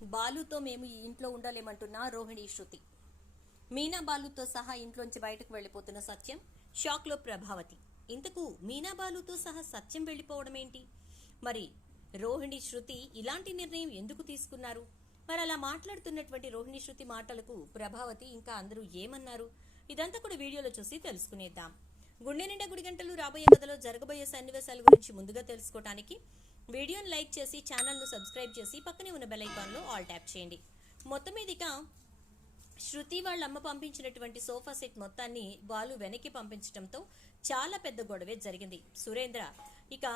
బాలుతో మేము ఈ ఇంట్లో ఉండలేమంటున్న రోహిణి శృతి. మీనా బాలుతో సహా ఇంట్లోంచి బయటకు వెళ్ళిపోతున్న సత్యం, షాక్లో ప్రభావతి. ఇంతకు మీనా బాలుతో సహా సత్యం వెళ్ళిపోవడం ఏంటి? మరి రోహిణి శృతి ఇలాంటి నిర్ణయం ఎందుకు తీసుకున్నారు? మరి అలా మాట్లాడుతున్నటువంటి రోహిణి శృతి మాటలకు ప్రభావతి ఇంకా అందరూ ఏమన్నారు? ఇదంతా కూడా వీడియోలో చూసి తెలుసుకునేద్దాం. గుండె నిండా గుడి గంటలు రాబోయే కథలో జరగబోయే సన్నివేశాల గురించి ముందుగా తెలుసుకోవడానికి వీడియోని లైక్ చేసి ఛానల్ను సబ్స్క్రైబ్ చేసి పక్కనే ఉన్న బెల్ ఐకాన్లో ఆల్ ట్యాప్ చేయండి. మొత్తం మీదిగా శృతి వాళ్ళ అమ్మ పంపించినటువంటి సోఫా సెట్ మొత్తాన్ని బాలు వెనక్కి పంపించడంతో చాలా పెద్ద గొడవే జరిగింది. సురేంద్ర ఇక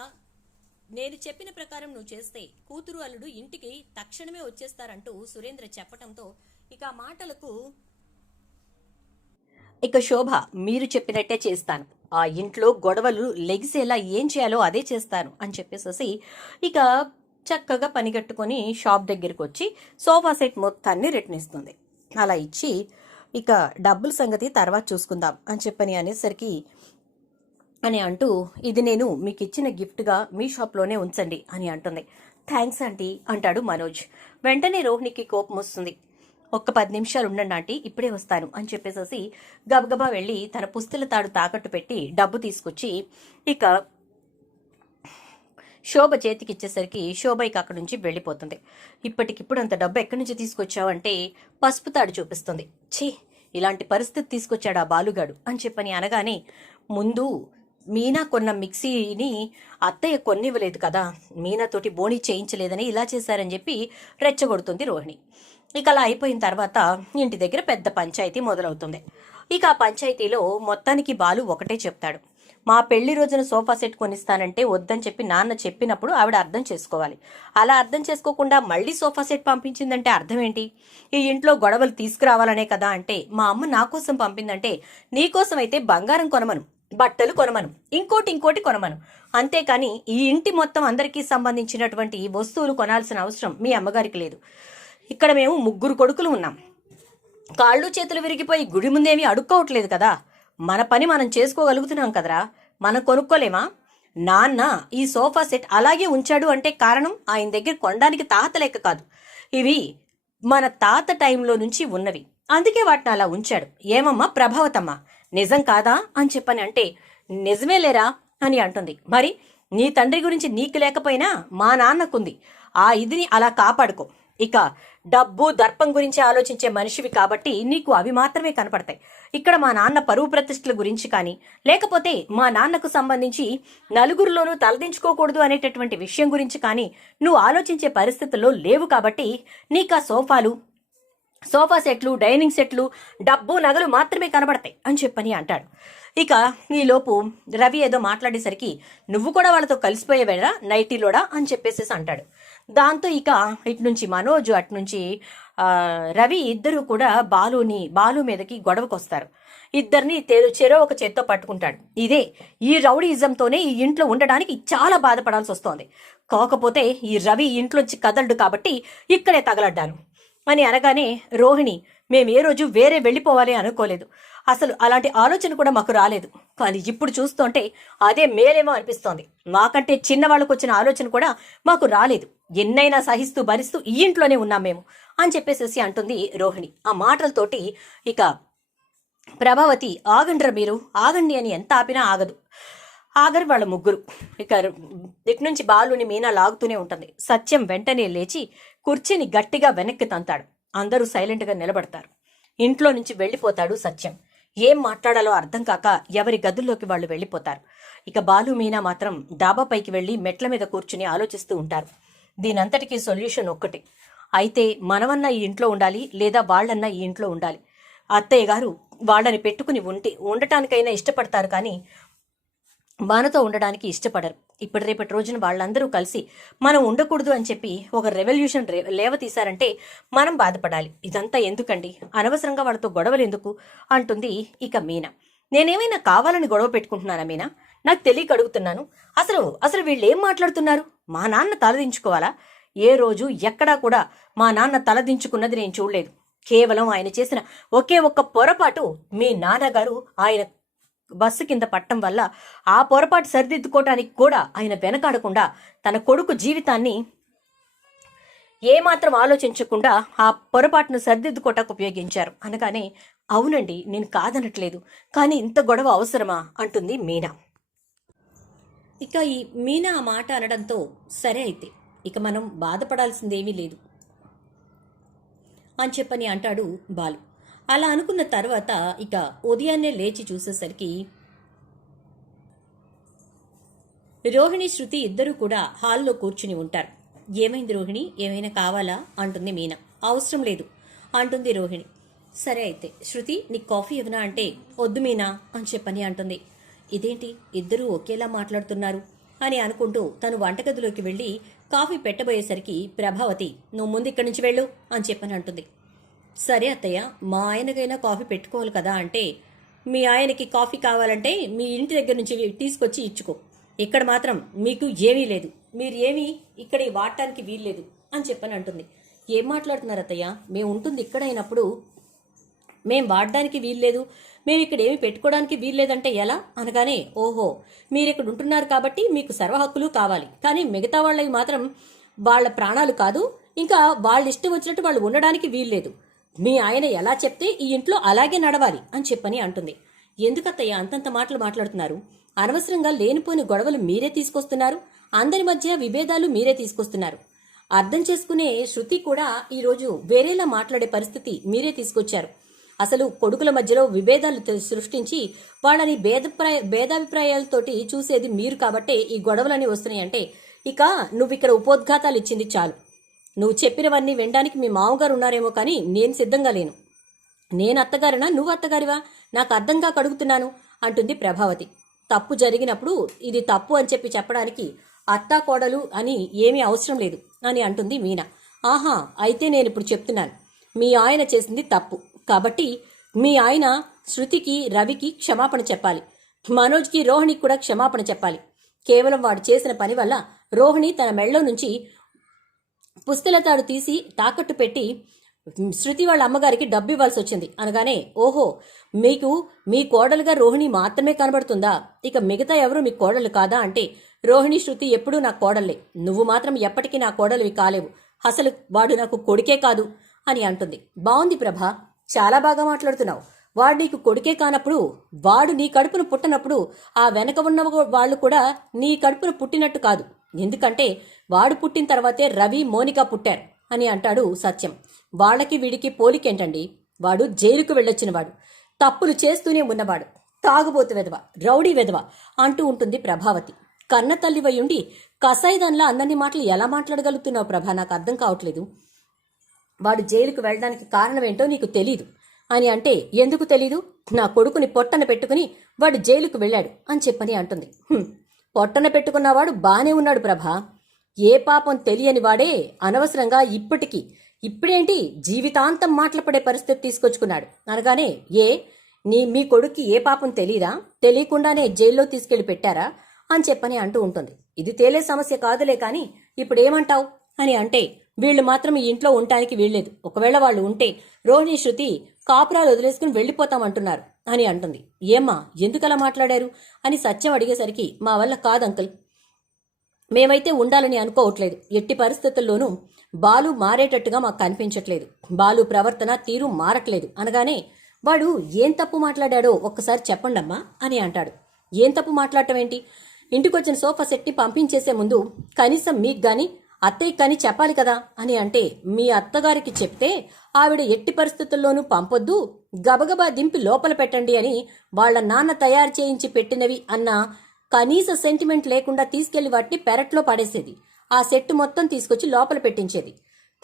నేను చెప్పిన ప్రకారం నువ్వు చేస్తే కూతురు అల్లుడు ఇంటికి తక్షణమే వచ్చేస్తారంటూ సురేంద్ర చెప్పటంతో ఇక మాటలకు ఇక శోభ మీరు చెప్పినట్టే చేస్తాను, ఆ ఇంట్లో గొడవలు లెగిసేలా ఏం చేయాలో అదే చేస్తాను అని చెప్పేసి ఇక చక్కగా పనిగట్టుకొని షాప్ దగ్గరికి వచ్చి సోఫా సెట్ మొత్తాన్ని రిటర్న్ ఇస్తుంది. అలా ఇచ్చి ఇక డబ్బుల సంగతి తర్వాత చూసుకుందాం అని చెప్పని అనేసరికి అని అంటూ ఇది నేను మీకు ఇచ్చిన గిఫ్ట్గా మీ షాప్లోనే ఉంచండి అని అంటుంది. థ్యాంక్స్ ఆంటీ అంటాడు మనోజ్. వెంటనే రోహిణికి కోపం వస్తుంది. ఒక్క 10 నిమిషాలు ఉండండి ఆంటీ, ఇప్పుడే వస్తాను అని చెప్పేసి గబగబా వెళ్ళి తన పుస్తల తాడు తాకట్టు పెట్టి డబ్బు తీసుకొచ్చి ఇక శోభ చేతికి ఇచ్చేసరికి శోభ ఇక అక్కడి నుంచి వెళ్ళిపోతుంది. ఇప్పటికిప్పుడు అంత డబ్బు ఎక్కడి నుంచి తీసుకొచ్చావంటే పసుపు తాడు చూపిస్తుంది. ఛీ, ఇలాంటి పరిస్థితి తీసుకొచ్చాడు ఆ బాలుగాడు అని చెప్పని అనగానే ముందు మీనా కొన్న మిక్సీని అత్తయ్య కొన్నివ్వలేదు కదా, మీనాతోటి బోణి చేయించలేదని ఇలా చేశారని చెప్పి రెచ్చగొడుతుంది రోహిణి. ఇక అలా అయిపోయిన తర్వాత ఇంటి దగ్గర పెద్ద పంచాయతీ మొదలవుతుంది. ఇక ఆ పంచాయతీలో మొత్తానికి బాలు ఒకటే చెప్తాడు, మా పెళ్లి రోజున సోఫా సెట్ కొనిస్తానంటే వద్దని చెప్పి నాన్న చెప్పినప్పుడు ఆవిడ అర్థం చేసుకోవాలి. అలా అర్థం చేసుకోకుండా మళ్ళీ సోఫా సెట్ పంపించిందంటే అర్థం ఏంటి? ఈ ఇంట్లో గొడవలు తీసుకురావాలనే కదా. అంటే మా అమ్మ నా కోసం పంపిందంటే నీకోసం అయితే బంగారం కొనమను, బట్టలు కొనమను, ఇంకోటి కొనమను, అంతేకాని ఈ ఇంటి మొత్తం అందరికీ సంబంధించినటువంటి వస్తువులు కొనాల్సిన అవసరం మీ అమ్మగారికి లేదు. ఇక్కడ మేము 3 కొడుకులు ఉన్నాం, కాళ్ళు చేతులు విరిగిపోయి గుడి ముందేమీ అడుక్కోవట్లేదు కదా, మన పని మనం చేసుకోగలుగుతున్నాం కదరా, మనం కొనుక్కోలేమా? నాన్న ఈ సోఫా సెట్ అలాగే ఉంచాడు అంటే కారణం ఆయన దగ్గర కొనడానికి తాత లెక్క కాదు, ఇవి మన తాత టైంలో నుంచి ఉన్నవి, అందుకే వాటిని అలా ఉంచాడు. ఏమమ్మా ప్రభావతమ్మ, నిజం కాదా అని చెప్పని అంటే నిజమే లేరా అని అంటుంది. మరి నీ తండ్రి గురించి నీకు లేకపోయినా మా నాన్నకుంది, ఆ ఇదిని అలా కాపాడుకో. ఇక డబ్బు దర్పం గురించి ఆలోచించే మనిషివి కాబట్టి నీకు అవి మాత్రమే కనపడతాయి. ఇక్కడ మా నాన్న పరువు ప్రతిష్టల గురించి కానీ లేకపోతే మా నాన్నకు సంబంధించి నలుగురిలోనూ తలదించుకోకూడదు అనేటటువంటి విషయం గురించి కానీ నువ్వు ఆలోచించే పరిస్థితుల్లో లేవు కాబట్టి నీకు ఆ సోఫా సెట్లు, డైనింగ్ సెట్లు, డబ్బు నగలు మాత్రమే కనబడతాయి అని చెప్పని అంటాడు. ఇక ఈలోపు రవి ఏదో మాట్లాడేసరికి నువ్వు కూడా వాళ్ళతో కలిసిపోయేవేరా నైటీలోడా అని చెప్పేసి అంటాడు. దాంతో ఇక ఇటు నుంచి మనోజ్ అటు నుంచి రవి ఇద్దరు కూడా బాలు మీదకి గొడవకు వస్తారు. ఇద్దరిని చెరో ఒక చేత్తో పట్టుకుంటాడు. ఈ రౌడీయిజంతోనే ఈ ఇంట్లో ఉండడానికి చాలా బాధపడాల్సి వస్తోంది. కాకపోతే ఈ రవి ఇంట్లోంచి కదలడు కాబట్టి ఇక్కడే తగలడ్డాను అని అనగానే రోహిణి మేము ఏ రోజు వేరే వెళ్ళిపోవాలి అనుకోలేదు, అసలు అలాంటి ఆలోచన కూడా మాకు రాలేదు, కానీ ఇప్పుడు చూస్తుంటే అదే మేలేమో అనిపిస్తోంది, మాకంటే చిన్నవాళ్ళకు వచ్చిన ఆలోచన కూడా మాకు రాలేదు, ఎన్నైనా సహిస్తూ భరిస్తూ ఈ ఇంట్లోనే ఉన్నాం మేము అని చెప్పేసి అంటుంది రోహిణి. ఆ మాటలతోటి ఇక ప్రభావతి ఆగండ్రా మీరు, ఆగండి అని ఎంత ఆపినా ఆగరు వాళ్ళ ముగ్గురు. ఇక ఇటు నుంచి బాలుని మీనా లాగుతూనే ఉంటుంది. సత్యం వెంటనే లేచి కుర్చీని గట్టిగా వెనక్కి తంతాడు. అందరూ సైలెంట్గా నిలబడతారు. ఇంట్లో నుంచి వెళ్ళిపోతాడు సత్యం. ఏం మాట్లాడాలో అర్థం కాక ఎవరి గదుల్లోకి వాళ్ళు వెళ్ళిపోతారు. ఇక బాలు మీనా మాత్రం డాబాపైకి వెళ్ళి మెట్ల మీద కూర్చుని ఆలోచిస్తూ ఉంటారు. దీనంతటికీ సొల్యూషన్ ఒక్కటే, అయితే మనమన్నా ఈ ఇంట్లో ఉండాలి లేదా వాళ్ళన్నా ఈ ఇంట్లో ఉండాలి. అత్తయ్య గారు వాళ్ళని పెట్టుకుని ఉండటానికైనా ఇష్టపడతారు కానీ మనతో ఉండడానికి ఇష్టపడరు. ఇప్పుడు రేపటి రోజున వాళ్ళందరూ కలిసి మనం ఉండకూడదు అని చెప్పి ఒక రెవల్యూషన్ లేవతీశారంటే మనం బాధపడాలి. ఇదంతా ఎందుకండి, అనవసరంగా వాళ్ళతో గొడవలు ఎందుకు అంటుంది ఇక మీనా. నేనేమైనా కావాలని గొడవ పెట్టుకుంటున్నానా మీనా? నాకు తెలియక అడుగుతున్నాను. అసలు వీళ్ళు ఏం మాట్లాడుతున్నారు? మా నాన్న తలదించుకోవాలా? ఏ రోజు ఎక్కడా కూడా మా నాన్న తలదించుకున్నది నేను చూడలేదు. కేవలం ఆయన చేసిన ఒకే ఒక్క పొరపాటు మీ నాన్నగారు ఆయన బస్సు కింద పట్టడం వల్ల ఆ పొరపాటు సరిదిద్దుకోవటానికి కూడా ఆయన వెనకాడకుండా తన కొడుకు జీవితాన్ని ఏమాత్రం ఆలోచించకుండా ఆ పొరపాటును సర్దిద్దుకోటాకు ఉపయోగించారు అనగానే, అవునండి నేను కాదనట్లేదు, కానీ ఇంత గొడవ అవసరమా అంటుంది మీనా. ఇక ఈ మీనా ఆ మాట అనడంతో, సరే అయితే ఇక మనం బాధపడాల్సిందేమీ లేదు అని చెప్పని అంటాడు బాలు. అలా అనుకున్న తర్వాత ఇక ఉదయాన్నే లేచి చూసేసరికి రోహిణి, శృతి ఇద్దరూ కూడా హాల్లో కూర్చుని ఉంటారు. ఏమైంది రోహిణి, ఏమైనా కావాలా అంటుంది మీనా. అవసరం లేదు అంటుంది రోహిణి. సరే అయితే శృతి నీకు కాఫీ ఇవ్వనా అంటే, వద్దు మీనా అని చెప్పని అంటుంది. ఇదేంటి ఇద్దరూ ఒకేలా మాట్లాడుతున్నారు అని అనుకుంటూ తను వంటగదిలోకి వెళ్ళి కాఫీ పెట్టబోయేసరికి ప్రభావతి, నువ్వు ముందు ఇక్కడి నుంచి వెళ్ళు అని చెప్పని అంటుంది. సరే అత్తయ్య, మా ఆయనకైనా కాఫీ పెట్టుకోవాలి కదా అంటే, మీ ఆయనకి కాఫీ కావాలంటే మీ ఇంటి దగ్గర నుంచి తీసుకొచ్చి ఇచ్చుకో, ఇక్కడ మాత్రం మీకు ఏమీ లేదు, మీరు ఏమీ ఇక్కడ వాడటానికి వీల్లేదు అని చెప్పని అంటుంది. ఏం మాట్లాడుతున్నారు అత్తయ్య, మేము ఉంటుంది ఇక్కడ అయినప్పుడు మేం వాడడానికి వీల్లేదు, మేము ఇక్కడ ఏమి పెట్టుకోవడానికి వీల్లేదంటే ఎలా అనగానే, ఓహో మీరు ఇక్కడ ఉంటున్నారు కాబట్టి మీకు సర్వ హక్కులు కావాలి, కానీ మిగతా వాళ్ళవి మాత్రం వాళ్ళ ప్రాణాలు కాదు, ఇంకా వాళ్ళ ఇష్టం వచ్చినట్టు వాళ్ళు ఉండడానికి వీల్లేదు, మీ ఆయన ఎలా చెప్తే ఈ ఇంట్లో అలాగే నడవాలి అని చెప్పని అంటుంది. ఎందుకత్తయ్య అంతంత మాటలు మాట్లాడుతున్నారు, అనవసరంగా లేనిపోని గొడవలు మీరే తీసుకొస్తున్నారు, అందరి మధ్య విభేదాలు మీరే తీసుకొస్తున్నారు, అర్థం చేసుకునే శృతి కూడా ఈరోజు వేరేలా మాట్లాడే పరిస్థితి మీరే తీసుకొచ్చారు, అసలు కొడుకుల మధ్యలో విభేదాలు సృష్టించి వాళ్ళని భేదాభిప్రాయాలతోటి చూసేది మీరు కాబట్టే ఈ గొడవలని వస్తున్నాయంటే, ఇక నువ్వు ఇక్కడ ఉపోద్ఘాతాలు ఇచ్చింది చాలు, నువ్వు చెప్పినవన్నీ వినడానికి మీ మామగారు ఉన్నారేమో కానీ నేను సిద్ధంగా లేను, నేను అత్తగారినా నువ్వు అత్తగారివా నాకు అర్థంగా కడుగుతున్నాను అంటుంది ప్రభావతి. తప్పు జరిగినప్పుడు ఇది తప్పు అని చెప్పడానికి అత్తా కోడలు అని ఏమీ అవసరం లేదు అని అంటుంది మీనా. ఆహా, అయితే నేను ఇప్పుడు చెప్తున్నాను, మీ ఆయన చేసింది తప్పు కాబట్టి మీ ఆయన శృతికి, రవికి క్షమాపణ చెప్పాలి, మనోజ్కి, రోహిణికి కూడా క్షమాపణ చెప్పాలి, కేవలం వాడు చేసిన పని వల్ల రోహిణి తన మెళ్ళో నుంచి పుస్తెలతాడు తీసి తాకట్టు పెట్టి శృతి వాళ్ళ అమ్మగారికి డబ్బు ఇవ్వాల్సి వచ్చింది అనగానే, ఓహో మీకు మీ కోడలుగా రోహిణి మాత్రమే కనబడుతుందా, ఇక మిగతా ఎవరు మీ కోడలు కాదా అంటే, రోహిణి, శృతి ఎప్పుడూ నా కోడలే, నువ్వు మాత్రం ఎప్పటికీ నా కోడలివి కాలేవు, అసలు వాడు నాకు కొడుకే కాదు అని అంటుంది. బాగుంది ప్రభా, చాలా బాగా మాట్లాడుతున్నావు, వాడు నీకు కొడుకే కానప్పుడు, వాడు నీ కడుపున పుట్టనప్పుడు ఆ వెనక ఉన్న వాళ్ళు కూడా నీ కడుపున పుట్టినట్టు కాదు, ఎందుకంటే వాడు పుట్టిన తర్వాతే రవి, మోనిక పుట్టారు అని అంటాడు సత్యం. వాళ్ళకి వీడికి పోలికేంటండి, వాడు జైలుకు వెళ్ళొచ్చినవాడు, తప్పులు చేస్తూనే ఉన్నవాడు, తాగుబోతు వెధవ, రౌడీ వెధవ అంటూ ఉంటుంది ప్రభావతి. కన్న తల్లివయుండి కసాయిదాన్లా అందరినీ మాటలు ఎలా మాట్లాడగలుగుతున్నావు ప్రభా, నాకు అర్థం కావట్లేదు, వాడు జైలుకు వెళ్ళడానికి కారణమేంటో నీకు తెలీదు అని అంటే, ఎందుకు తెలీదు, నా కొడుకుని పొట్టన పెట్టుకుని వాడు జైలుకు వెళ్ళాడు అని చెప్పని అంటుంది. పొట్టన పెట్టుకున్నవాడు బానే ఉన్నాడు ప్రభా, ఏ పాపం తెలియని వాడే అనవసరంగా ఇప్పుడేంటి జీవితాంతం మాటలు పడే పరిస్థితి తీసుకొచ్చుకున్నాడు అనగానే, మీ కొడుక్కి ఏ పాపం తెలీదా, తెలియకుండానే జైల్లో తీసుకెళ్లి పెట్టారా అని చెప్పని అంటూ ఉంటుంది. ఇది తేలే సమస్య కాదులే కానీ ఇప్పుడేమంటావు అని అంటే, వీళ్ళు మాత్రం ఈ ఇంట్లో ఉండటానికి వీల్లేదు, ఒకవేళ వాళ్ళు ఉంటే రోహిణి, శృతి కాపురాలు వదిలేసుకుని వెళ్ళిపోతామంటున్నారు అని అంటుంది. ఏమ్మా ఎందుకలా మాట్లాడారు అని సత్యం అడిగేసరికి, మా వల్ల కాదు అంకుల్, మేమైతే ఉండాలని అనుకోవట్లేదు, ఎట్టి పరిస్థితుల్లోనూ బాలు మారేటట్టుగా మాకు కనిపించట్లేదు, బాలు ప్రవర్తన తీరు మారట్లేదు అనగానే, వాడు ఏం తప్పు మాట్లాడాడో ఒక్కసారి చెప్పండమ్మా అని అంటాడు. ఏం తప్పు మాట్లాడటం ఏంటి, ఇంటికొచ్చిన సోఫా సెట్ని పంపించేసే ముందు కనీసం మీకు గాని అత్తయ్య కానీ చెప్పాలి కదా అని అంటే, మీ అత్తగారికి చెప్తే ఆవిడ ఎట్టి పరిస్థితుల్లోనూ పంపొద్దు, గబగబా దింపి లోపల పెట్టండి అని వాళ్ళ నాన్న తయారు చేయించి పెట్టినవి అన్న కనీస సెంటిమెంట్ లేకుండా తీసుకెళ్లి వాటిని పెరట్లో పడేసేది, ఆ సెట్ మొత్తం తీసుకొచ్చి లోపల పెట్టించేది.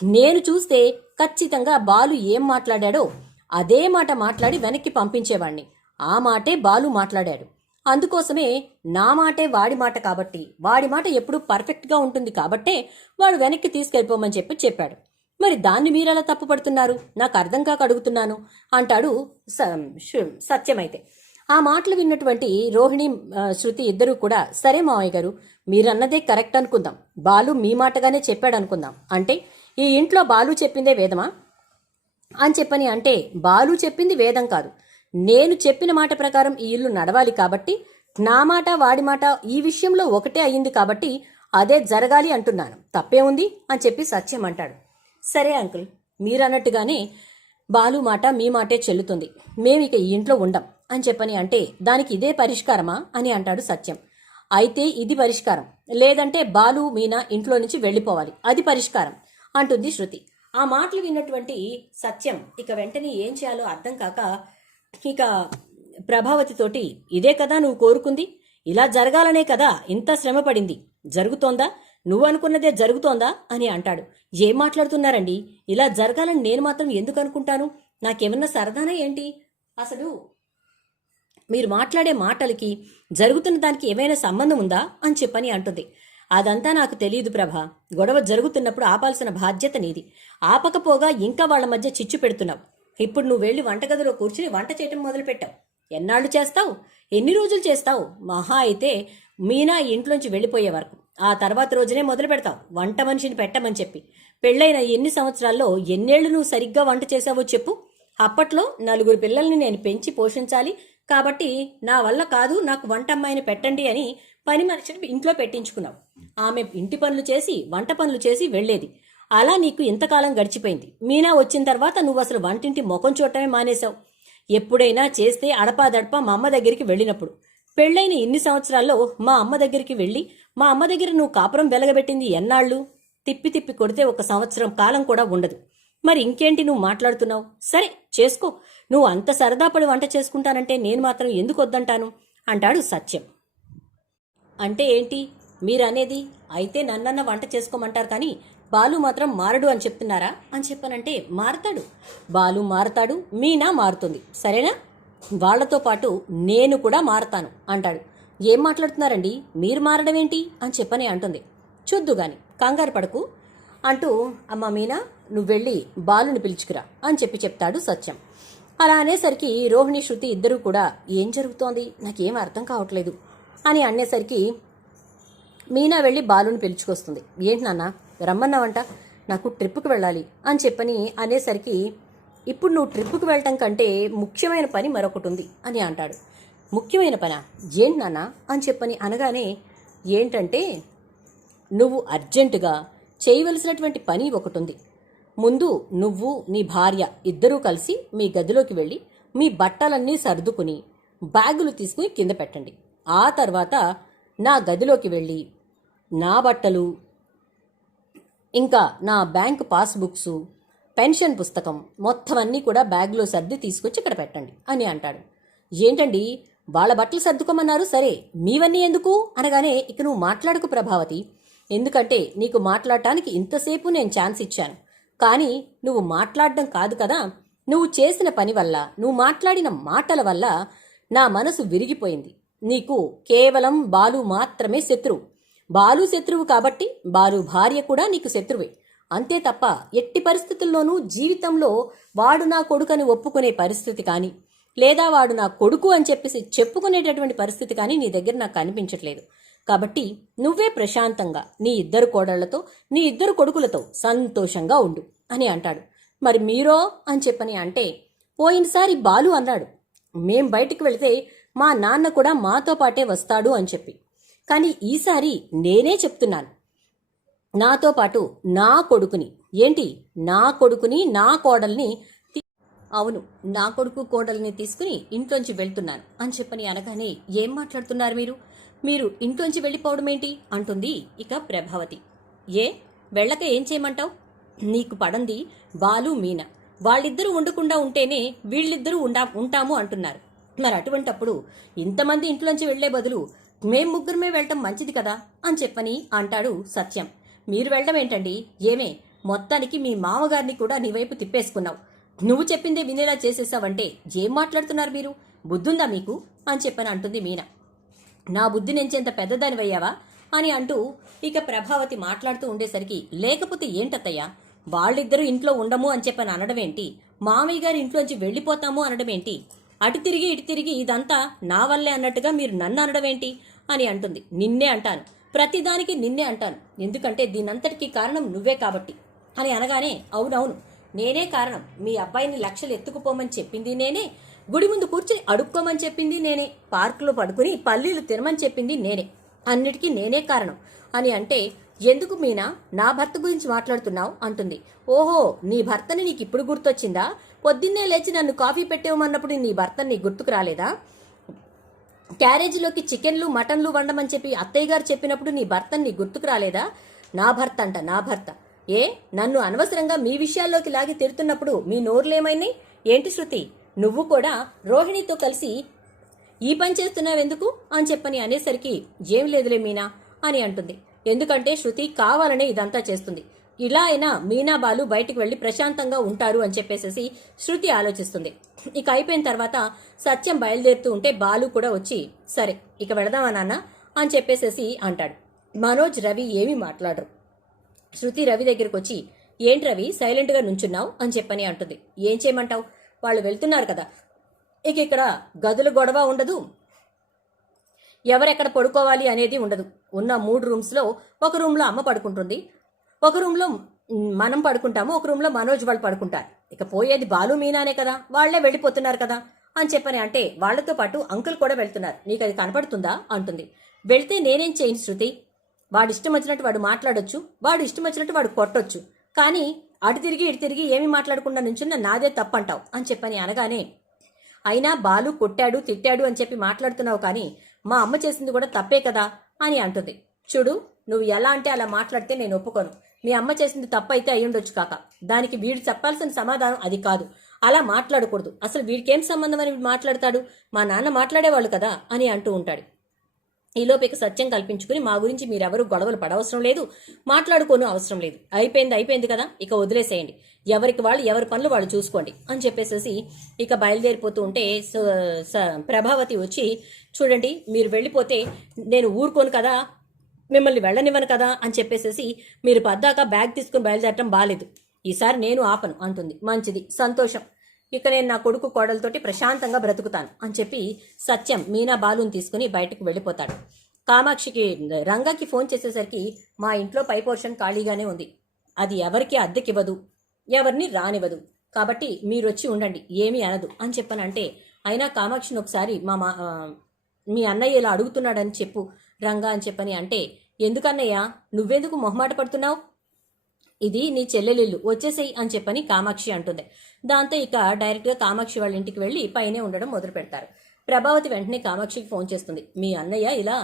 నేను చూస్తే ఖచ్చితంగా బాలు ఏం మాట్లాడాడో అదే మాట మాట్లాడి వెనక్కి పంపించేవాణ్ణి, ఆ మాటే బాలు మాట్లాడాడు, అందుకోసమే నా మాటే వాడి మాట కాబట్టి, వాడి మాట ఎప్పుడూ పర్ఫెక్ట్గా ఉంటుంది కాబట్టే వాడు వెనక్కి తీసుకెళ్ళిపోమని చెప్పాడు, మరి దాన్ని మీరెలా తప్పుపడుతున్నారు, నాకు అర్థం కాక అడుగుతున్నాను అంటాడు సత్యమైతే. ఆ మాటలు విన్నటువంటి రోహిణి, శృతి ఇద్దరూ కూడా, సరే మావయ్య గారు మీరన్నదే కరెక్ట్ అనుకుందాం, బాలు మీ మాటగానే చెప్పాడు అనుకుందాం, అంటే ఈ ఇంట్లో బాలు చెప్పిందే వేదమా అని చెప్పని అంటే, బాలు చెప్పింది వేదం కాదు, నేను చెప్పిన మాట ప్రకారం ఈ ఇల్లు నడవాలి కాబట్టి, నా మాట వాడి మాట ఈ విషయంలో ఒకటే అయ్యింది కాబట్టి అదే జరగాలి అంటున్నాను, తప్పే ఉంది అని చెప్పి సత్యం అంటాడు. సరే అంకుల్, మీరన్నట్టుగానే బాలు మాట మీ మాటే చెల్లుతుంది, మేమిక ఈ ఇంట్లో ఉండం అని చెప్పని అంటే దానికి ఇదే పరిష్కారమా అని అంటాడు సత్యం. అయితే ఇది పరిష్కారం, లేదంటే బాలు మీనా ఇంట్లో నుంచి వెళ్ళిపోవాలి, అది పరిష్కారం అంటుంది శృతి. ఆ మాటలు విన్నటువంటి సత్యం ఇక వెంటనే ఏం చేయాలో అర్థం కాక ఇక ప్రభావతితోటి, ఇదే కదా నువ్వు కోరుకుంది, ఇలా జరగాలనే కదా ఇంత శ్రమ పడింది, జరుగుతోందా, నువ్వు అనుకున్నదే జరుగుతోందా అని అంటాడు. ఏం మాట్లాడుతున్నారండి, ఇలా జరగాలని నేను మాత్రం ఎందుకు అనుకుంటాను, నాకేమన్నా సరదానా ఏంటి, అసలు మీరు మాట్లాడే మాటలకి జరుగుతున్న దానికి ఏమైనా సంబంధం ఉందా అని చెప్పని అంటుంది. అదంతా నాకు తెలియదు ప్రభా, గొడవ జరుగుతున్నప్పుడు ఆపాల్సిన బాధ్యత నీది, ఆపకపోగా ఇంకా వాళ్ళ మధ్య చిచ్చు పెడుతున్నావు. ఇప్పుడు నువ్వు వెళ్ళి వంటగదిలో కూర్చుని వంట చేయటం మొదలుపెట్టావు. ఎన్నాళ్ళు చేస్తావు, ఎన్ని రోజులు చేస్తావు, మహా అయితే మీనా ఇంట్లోంచి వెళ్ళిపోయే వరకు, ఆ తర్వాత రోజునే మొదలు పెడతావు వంట మనిషిని పెట్టమని చెప్పి. పెళ్ళైన ఎన్ని సంవత్సరాల్లో ఎన్నేళ్లు నువ్వు సరిగ్గా వంట చేసావో చెప్పు. అప్పట్లో 4 పిల్లల్ని నేను పెంచి పోషించాలి కాబట్టి నా వల్ల కాదు, నాకు వంట అమ్మాయిని పెట్టండి అని పని మనిషిని ఇంట్లో పెట్టించుకున్నావు. ఆమె ఇంటి పనులు చేసి వంట పనులు చేసి వెళ్లేది. అలా నీకు ఇంతకాలం గడిచిపోయింది. మీనా వచ్చిన తర్వాత నువ్వు అసలు వంటింటి ముఖం చూడటమే మానేశావు. ఎప్పుడైనా చేస్తే అడపాదడపా మా అమ్మ దగ్గరికి వెళ్ళినప్పుడు. పెళ్ళైన ఇన్ని సంవత్సరాల్లో మా అమ్మ దగ్గరికి వెళ్ళి మా అమ్మ దగ్గర నువ్వు కాపురం వెలగబెట్టింది ఎన్నాళ్ళు? తిప్పి తిప్పి కొడితే 1 సంవత్సరం కాలం కూడా ఉండదు. మరి ఇంకేంటి నువ్వు మాట్లాడుతున్నావు? సరే చేసుకో, నువ్వు అంత సరదా పడి వంట చేసుకుంటానంటే నేను మాత్రం ఎందుకు వద్దంటాను అంటాడు సత్యం. అంటే ఏంటి మీరనేది? అయితే నన్నన్న వంట చేసుకోమంటారు కానీ బాలు మాత్రం మారడు అని చెప్తున్నారా అని చెప్పనంటే, మారతాడు, బాలు మారతాడు, మీనా మారుతుంది, సరేనా? వాళ్లతో పాటు నేను కూడా మారతాను అంటాడు. ఏం మాట్లాడుతున్నారండి, మీరు మారడం ఏంటి అని చెప్పని అంటుంది. చూద్దు గాని, కంగారు పడకు అంటూ, అమ్మ మీనా నువ్వు వెళ్ళి బాలుని పిలుచుకురా అని చెప్తాడు సత్యం. అలా అనేసరికి రోహిణి శృతి ఇద్దరూ కూడా ఏం జరుగుతోంది నాకేం అర్థం కావట్లేదు అని అనేసరికి మీనా వెళ్ళి బాలుని పిలుచుకొస్తుంది. ఏంటి నాన్న రమ్మన్నావంట, నాకు ట్రిప్పుకి వెళ్ళాలి అని చెప్పని అనేసరికి, ఇప్పుడు నువ్వు ట్రిప్పుకి వెళ్ళటం కంటే ముఖ్యమైన పని మరొకటి ఉంది అని అంటాడు. ముఖ్యమైన పనా? ఏంటి నాన్న అని చెప్పని అనగానే, ఏంటంటే నువ్వు అర్జెంటుగా చేయవలసినటువంటి పని ఒకటి ఉంది. ముందు నువ్వు నీ భార్య ఇద్దరూ కలిసి మీ గదిలోకి వెళ్ళి మీ బట్టలన్నీ సర్దుకుని బ్యాగులు తీసుకుని కింద పెట్టండి. ఆ తర్వాత నా గదిలోకి వెళ్ళి నా బట్టలు, ఇంకా నా బ్యాంక్ పాస్బుక్స్, పెన్షన్ పుస్తకం మొత్తం అన్నీ కూడా బ్యాగులో సర్ది తీసుకొచ్చి ఇక్కడ పెట్టండి అని అంటాడు. ఏంటండి వాళ్ళ బట్టలు సర్దుకోమన్నారు, సరే మీవన్నీ ఎందుకు అనగానే, ఇక నువ్వు మాట్లాడకు ప్రభావతి, ఎందుకంటే నీకు మాట్లాడటానికి ఇంతసేపు నేను ఛాన్స్ ఇచ్చాను, కానీ నువ్వు మాట్లాడడం కాదు కదా, నువ్వు చేసిన పని వల్ల, నువ్వు మాట్లాడిన మాటల వల్ల నా మనసు విరిగిపోయింది. నీకు కేవలం బాలు మాత్రమే శత్రువు. బాలు శత్రువు కాబట్టి బాలు భార్య కూడా నీకు శత్రువే, అంతే తప్ప ఎట్టి పరిస్థితుల్లోనూ జీవితంలో వాడు నా కొడుకని ఒప్పుకునే పరిస్థితి కానీ, లేదా వాడు నా కొడుకు అని చెప్పేసి చెప్పుకునేటటువంటి పరిస్థితి కానీ నీ దగ్గర నాకు కనిపించట్లేదు. కాబట్టి నువ్వే ప్రశాంతంగా నీ 2 కోడళ్లతో, నీ 2 కొడుకులతో సంతోషంగా ఉండు అని అంటాడు. మరి మీరో అని చెప్పని అంటే, పోయినసారి బాలు అన్నాడు మేం బయటికి వెళితే మా నాన్న కూడా మాతో పాటే వస్తాడు అని చెప్పి, కానీ ఈసారి నేనే చెప్తున్నాను, నాతో పాటు నా కొడుకుని, ఏంటి నా కొడుకుని నా కోడల్ని, అవును నా కొడుకు కోడల్ని తీసుకుని ఇంట్లోంచి వెళ్తున్నాను అని చెప్పని అనగానే, ఏం మాట్లాడుతున్నారు మీరు ఇంట్లోంచి వెళ్ళిపోవడం ఏంటి అంటుంది ఇక ప్రభావతి. ఏ వెళ్ళక ఏం చేయమంటావు? నీకు పడంది బాలు మీనా, వాళ్ళిద్దరూ ఉండకుండా ఉంటేనే వీళ్ళిద్దరూ ఉంటాము అంటున్నారు. మరి అటువంటప్పుడు ఇంతమంది ఇంట్లోంచి వెళ్లే బదులు మేం ముగ్గురమే వెళ్ళటం మంచిది కదా అని చెప్పని అంటాడు సత్యం. మీరు వెళ్ళడం ఏంటండి, ఏమే మొత్తానికి మీ మామగారిని కూడా నీ వైపు తిప్పేసుకున్నావు, నువ్వు చెప్పిందే వినేలా చేసేసావంటే ఏం మాట్లాడుతున్నారు మీరు, బుద్ధుందా మీకు అని చెప్పని అంటుంది మీనా. నా బుద్ధి నెంచేంత పెద్దదానివయ్యావా అని అంటూ ఇక ప్రభావతి మాట్లాడుతూ ఉండేసరికి, లేకపోతే ఏంటత్తయ్యా, వాళ్ళిద్దరూ ఇంట్లో ఉండము అని చెప్పని అనడమేంటి, మామయ్య గారి ఇంట్లోంచి వెళ్ళిపోతాము అనడమేంటి, అటు తిరిగి ఇటు తిరిగి ఇదంతా నా వల్లే అన్నట్టుగా మీరు నన్ను అనడమేంటి అని అంటుంది. నిన్నే అంటాను, ప్రతిదానికి నిన్నే అంటాను, ఎందుకంటే దీనంతటికీ కారణం నువ్వే కాబట్టి అని అనగానే, అవునవును నేనే కారణం, మీ అబ్బాయిని లక్షలు ఎత్తుకుపోమని చెప్పింది నేనే, గుడి ముందు కూర్చుని అడుక్కోమని చెప్పింది నేనే, పార్కులో పడుకుని పల్లీలు తినమని చెప్పింది నేనే, అన్నిటికీ నేనే కారణం అని అంటే, ఎందుకు మీనా నా భర్త గురించి మాట్లాడుతున్నావు అంటుంది. ఓహో, నీ భర్తని నీకు ఇప్పుడు గుర్తొచ్చిందా? పొద్దున్నే లేచి నన్ను కాఫీ పెట్టేవమన్నప్పుడు నీ భర్త నీ గుర్తుకు రాలేదా? క్యారేజీలోకి చికెన్లు మటన్లు వండమని చెప్పి అత్తయ్య గారు చెప్పినప్పుడు నీ భర్తని నీ గుర్తుకు రాలేదా? నా భర్త అంట, నా భర్త. ఏ, నన్ను అనవసరంగా మీ విషయాల్లోకి లాగి తిడుతున్నప్పుడు మీ నోరులేమైనాయి ఏంటి శృతి? నువ్వు కూడా రోహిణితో కలిసి ఈ పని చేస్తున్నావెందుకు అని చెప్పని అనేసరికి ఏం లేదులే మీనా అని అంటుంది. ఎందుకంటే శృతి కావాలనే ఇదంతా చేస్తుంది. ఇలా అయినా మీనా బాలు బయటికి వెళ్లి ప్రశాంతంగా ఉంటారు అని చెప్పేసేసి శృతి ఆలోచిస్తుంది. ఇక అయిపోయిన తర్వాత సత్యం బయలుదేరుతూ ఉంటే బాలు కూడా వచ్చి సరే ఇక వెళదామా నాన్న అని చెప్పేసేసి అంటాడు. మనోజ్ రవి ఏమీ మాట్లాడరు. శృతి రవి దగ్గరికి వచ్చి ఏంటి రవి సైలెంట్గా నుంచున్నావు అని చెప్పని అంటుంది. ఏం చేయమంటావు, వాళ్ళు వెళ్తున్నారు కదా, ఇక ఇక్కడ గదుల గొడవ ఉండదు, ఎవరెక్కడ పడుకోవాలి అనేది ఉండదు. ఉన్న 3 రూమ్స్లో ఒక రూమ్లో అమ్మ పడుకుంటుంది, ఒక రూమ్లో మనం పడుకుంటాము, ఒక రూమ్లో మనోజ్ వాళ్ళు పడుకుంటారు. ఇక పోయేది బాలు మీనానే కదా, వాళ్లే వెళ్ళిపోతున్నారు కదా అని చెప్పని అంటే వాళ్లతో పాటు అంకుల్ కూడా వెళ్తున్నారు, నీకు అది కనపడుతుందా అంటుంది. వెళ్తే నేనేం చేయను శృతి, వాడు ఇష్టం వచ్చినట్టు వాడు మాట్లాడొచ్చు, వాడు ఇష్టం వచ్చినట్టు వాడు కొట్టొచ్చు, కానీ అటు తిరిగి ఇటు తిరిగి ఏమి మాట్లాడకుండా నుంచున్న నాదే తప్పంటావు అని చెప్పని అనగానే అయినా బాలు కొట్టాడు తిట్టాడు అని చెప్పి మాట్లాడుతున్నావు, కానీ మా అమ్మ చేసింది కూడా తప్పే కదా అని అంటుంది. చూడు, నువ్వు ఎలా అంటే అలా మాట్లాడితే నేను ఒప్పుకోను. మీ అమ్మ చేసింది తప్పు అయితే అయ్యుండొచ్చు కాక, దానికి వీడు చెప్పాల్సిన సమాధానం అది కాదు. అలా మాట్లాడకూడదు, అసలు వీడికేం సంబంధం అని మాట్లాడతాడు, మా నాన్న మాట్లాడేవాళ్ళు కదా అని అంటూ ఉంటాడు. ఈలోపు ఇక సత్యం కల్పించుకుని మా గురించి మీరెవరూ గొడవలు పడవసరం లేదు, మాట్లాడుకోను అవసరం లేదు, అయిపోయింది కదా, ఇక వదిలేసేయండి, ఎవరికి వాళ్ళు ఎవరి పనులు వాళ్ళు చూసుకోండి అని చెప్పేసేసి ఇక బయలుదేరిపోతూ ఉంటే ప్రభావతి వచ్చి చూడండి మీరు వెళ్ళిపోతే నేను ఊరుకోను కదా, మిమ్మల్ని వెళ్ళనివ్వను కదా అని చెప్పేసేసి మీరు పద్దాక బ్యాగ్ తీసుకుని బయలుదేరటం బాలేదు, ఈసారి నేను ఆపను అంటుంది. మంచిది, సంతోషం, ఇక నేను నా కొడుకు కోడలతోటి ప్రశాంతంగా బ్రతుకుతాను అని చెప్పి సత్యం మీనా బాలుని తీసుకుని బయటకు వెళ్ళిపోతాడు. కామాక్షికి రంగకి ఫోన్ చేసేసరికి మా ఇంట్లో పై పోర్షన్ ఖాళీగానే ఉంది, అది ఎవరికి అద్దెకివ్వదు, ఎవరిని రానివ్వదు, కాబట్టి మీరు వచ్చి ఉండండి, ఏమీ అనదు అని చెప్పనంటే అయినా కామాక్షిని ఒకసారి మీ అన్నయ్య ఇలా అడుగుతున్నాడని చెప్పు రంగా అని చెప్పని అంటే ఎందుకన్నయ్య నువ్వెందుకు మొహమాట పడుతున్నావు, ఇది నీ చెల్లెలిల్లు వచ్చేసేయి అని చెప్పని కామాక్షి అంటుంది. దాంతో ఇక డైరెక్ట్గా కామాక్షి వాళ్ళ ఇంటికి వెళ్ళి పైనే ఉండడం మొదలు పెడతారు. ప్రభావతి వెంటనే కామాక్షికి ఫోన్ చేస్తుంది, మీ అన్నయ్య ఇలా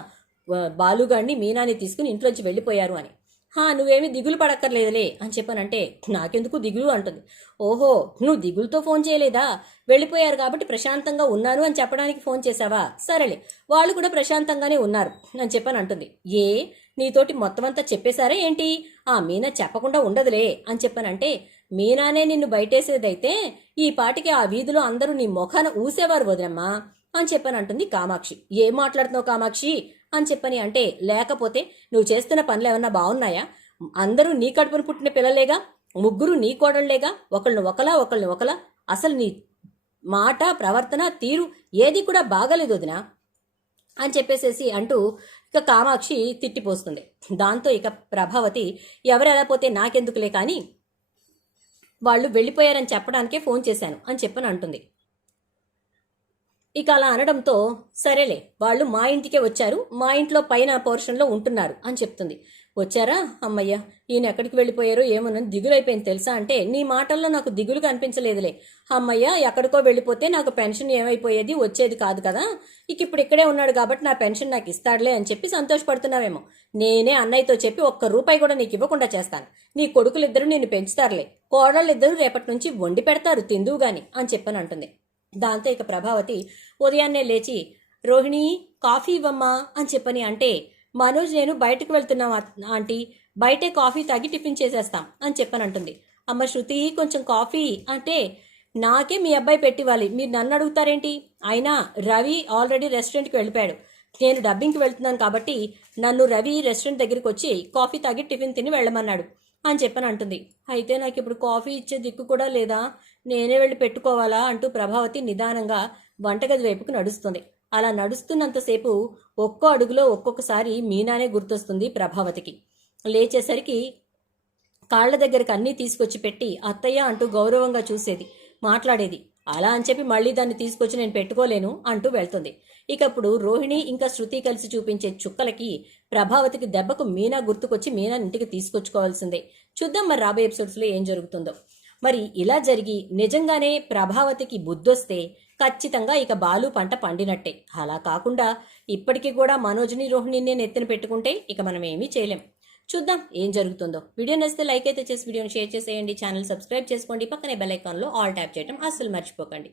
బాలుగాడిని మీనాని తీసుకుని ఇంట్లోంచి వెళ్ళిపోయారు అని. నువ్వేమీ దిగులు పడక్కర్లేదులే అని చెప్పనంటే నాకెందుకు దిగులు అంటుంది. ఓహో, నువ్వు దిగులుతో ఫోన్ చేయలేదా, వెళ్ళిపోయారు కాబట్టి ప్రశాంతంగా ఉన్నారు అని చెప్పడానికి ఫోన్ చేసావా, సరేలే వాళ్ళు కూడా ప్రశాంతంగానే ఉన్నారు అని చెప్పని అంటుంది. నీతోటి మొత్తం అంతా చెప్పేశారా ఏంటి, మీనా చెప్పకుండా ఉండదులే అని చెప్పనంటే మీనానే నిన్ను బయటేసేదైతే ఈ పాటికి ఆ వీధిలో అందరూ నీ ముఖాన ఊసేవారు వదినమ్మా అని చెప్పని అంటుంది కామాక్షి. ఏం మాట్లాడుతున్నావు కామాక్షి అని చెప్పని అంటే లేకపోతే నువ్వు చేస్తున్న పనులు ఏమన్నా బాగున్నాయా, అందరూ నీ కడుపును పుట్టిన పిల్లలేగా, ముగ్గురు నీ కోడళ్లేగా, ఒకళ్ళని ఒకలా, అసలు నీ మాట ప్రవర్తన తీరు ఏది కూడా బాగలేదు వదినా అని చెప్పేసేసి అంటూ ఇక కామాక్షి తిట్టిపోస్తుంది. దాంతో ఇక ప్రభావతి ఎవరెలా పోతే నాకెందుకులే కానీ వాళ్ళు వెళ్ళిపోయారని చెప్పడానికే ఫోన్ చేశాను అని చెప్పని అంటుంది. ఇక అలా అనడంతో సరేలే వాళ్ళు మా ఇంటికే వచ్చారు, మా ఇంట్లో పైన పోర్షన్లో ఉంటున్నారు అని చెప్తుంది. వచ్చారా, అమ్మయ్య ఈయన ఎక్కడికి వెళ్ళిపోయారో ఏమోనని దిగులైపోయింది తెలుసా అంటే నీ మాటల్లో నాకు దిగులుగా అనిపించలేదులే, అమ్మయ్య ఎక్కడికో వెళ్ళిపోతే నాకు పెన్షన్ ఏమైపోయేది, వచ్చేది కాదు కదా, ఇక ఇప్పుడు ఇక్కడే ఉన్నాడు కాబట్టి నా పెన్షన్ నాకు ఇస్తాడులే అని చెప్పి సంతోషపడుతున్నావేమో, నేనే అన్నయ్యతో చెప్పి ₹1 కూడా నీకు ఇవ్వకుండా చేస్తాను, నీ కొడుకులిద్దరూ నిన్ను పెంచుతారులే, కోడళ్ళిద్దరూ రేపటి నుంచి వండి పెడతారు తిందువు గాని అని చెప్పని అంటుంది. దాంతో ఇక ప్రభావతి ఉదయాన్నే లేచి రోహిణి కాఫీ ఇవ్వమ్మా అని చెప్పని అంటే మనోజ్ నేను బయటకు వెళ్తున్నాం ఆంటీ, బయటే కాఫీ తాగి టిఫిన్ చేసేస్తాం అని చెప్పని అంటుంది. అమ్మ శృతి కొంచెం కాఫీ అంటే నాకే మీ అబ్బాయి పెట్టివ్వాలి, మీరు నన్ను అడుగుతారేంటి, అయినా రవి ఆల్రెడీ రెస్టారెంట్కి వెళ్ళిపోయాడు, నేను డబ్బింగ్కి వెళ్తున్నాను కాబట్టి నన్ను రవి రెస్టారెంట్ దగ్గరికి వచ్చి కాఫీ తాగి టిఫిన్ తిని వెళ్ళమన్నాడు అని చెప్పని అంటుంది. అయితే నాకు ఇప్పుడు కాఫీ ఇచ్చే దిక్కు కూడా లేదా, నేనే వెళ్ళి పెట్టుకోవాలా అంటూ ప్రభావతి నిదానంగా వంటగది వైపుకు నడుస్తుంది. అలా నడుస్తున్నంతసేపు ఒక్కో అడుగులో ఒక్కొక్కసారి మీనానే గుర్తొస్తుంది ప్రభావతికి. లేచేసరికి కాళ్ల దగ్గరికి అన్నీ తీసుకొచ్చి పెట్టి అత్తయ్య అంటూ గౌరవంగా చూసేది, మాట్లాడేది. అలా అని చెప్పి మళ్ళీ దాన్ని తీసుకొచ్చి నేను పెట్టుకోలేను అంటూ వెళ్తుంది. ఇకప్పుడు రోహిణి ఇంకా శృతి కలిసి చూపించే చుక్కలకి ప్రభావతికి దెబ్బకు మీనా గుర్తుకొచ్చి మీనా ఇంటికి తీసుకొచ్చుకోవాల్సిందే. చూద్దాం మరి రాబోయే ఎపిసోడ్స్లో ఏం జరుగుతుందో. మరి ఇలా జరిగి నిజంగానే ప్రభావతికి బుద్ధొస్తే ఖచ్చితంగా ఇక బాలు పంట పండినట్టే. అలా కాకుండా ఇప్పటికీ కూడా మనోజ్ని రోహిణిని నెత్తిన పెట్టుకుంటే ఇక మనం ఏమీ చేయలేం. చూద్దాం ఏం జరుగుతుందో. వీడియో నచ్చితే లైక్ అయితే చేసి వీడియోని షేర్ చేసేయండి. ఛానల్ సబ్స్క్రైబ్ చేసుకోండి. పక్కనే బెల్ ఐకాన్లో ఆల్ ట్యాప్ చేయడం అస్సలు మర్చిపోకండి.